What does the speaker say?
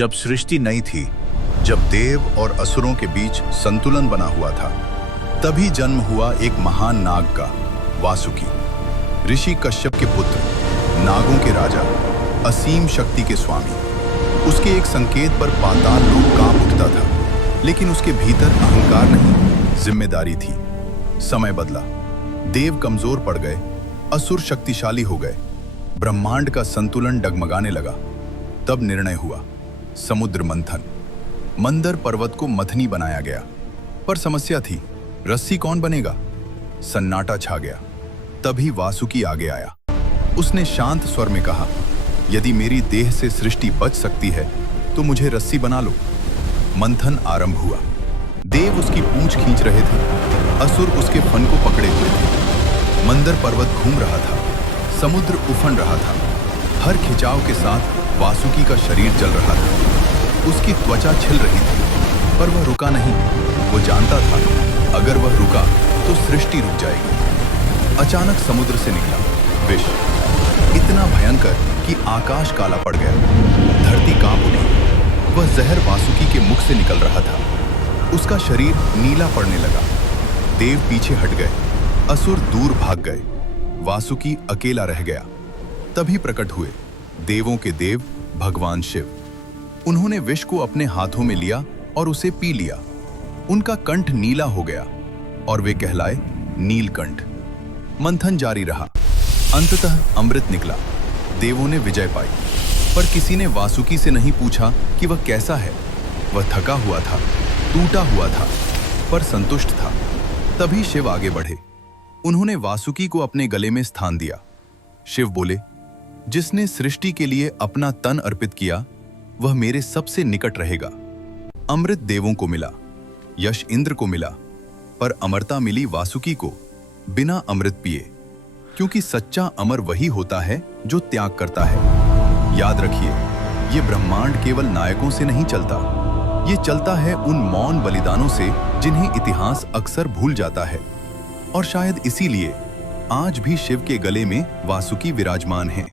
जब सृष्टि नई थी, जब देव और असुरों के बीच संतुलन बना हुआ था, तभी जन्म हुआ एक महान नाग का, वासुकी। ऋषि कश्यप के पुत्र, नागों के राजा, असीम शक्ति के स्वामी। उसके एक संकेत पर पाताल लोक कांप उठता था, लेकिन उसके भीतर अहंकार नहीं, जिम्मेदारी थी। समय बदला, देव कमजोर पड़ गए, असुर शक्तिशाली हो गए, ब्रह्मांड का संतुलन डगमगाने लगा। तब निर्णय हुआ, समुद्र मंथन। मंदर पर्वत को मथनी बनाया गया, पर समस्या थी, रस्सी कौन बनेगा? सन्नाटा छा गया। तभी वासुकी आगे आया। उसने शांत स्वर में कहा, यदि मेरी देह से सृष्टि बच सकती है तो मुझे रस्सी बना लो। मंथन आरंभ हुआ। देव उसकी पूंछ खींच रहे थे, असुर उसके फन को पकड़े हुए थे। मंदर पर्वत घूम रहा था, समुद्र उफंड रहा था। हर खिंचाव के साथ वासुकी का शरीर जल रहा था। उसकी त्वचा छिल रही थी, पर वह रुका नहीं। वो जानता था, अगर वह रुका तो सृष्टि रुक जाएगी। अचानक समुद्र से निकला विष, इतना भयंकर कि आकाश काला पड़ गया, धरती कांप उठी। वह जहर वासुकी के मुख से निकल रहा था। उसका शरीर नीला पड़ने लगा। देव पीछे हट गए, असुर दूर भाग गए, वासुकी अकेला रह गया। तभी प्रकट हुए देवों के देव भगवान शिव। उन्होंने विष को अपने हाथों में लिया और उसे पी लिया। उनका कंठ नीला हो गया और वे कहलाए नीलकंठ। मंथन जारी रहा। अंततः अमृत निकला। देवों ने विजय पाई, पर किसी ने वासुकी से नहीं पूछा कि वह कैसा है। वह थका हुआ था, टूटा हुआ था, पर संतुष्ट था। तभी शिव आगे बढ़े। उन्होंने वासुकी को अपने गले में स्थान दिया। शिव बोले, जिसने सृष्टि के लिए अपना तन अर्पित किया, वह मेरे सबसे निकट रहेगा। अमृत देवों को मिला, यश इंद्र को मिला, पर अमरता मिली वासुकी को, बिना अमृत पिए। क्योंकि सच्चा अमर वही होता है जो त्याग करता है। याद रखिए, ये ब्रह्मांड केवल नायकों से नहीं चलता, ये चलता है उन मौन बलिदानों से जिन्हें इतिहास अक्सर भूल जाता है। और शायद इसीलिए आज भी शिव के गले में वासुकी विराजमान है।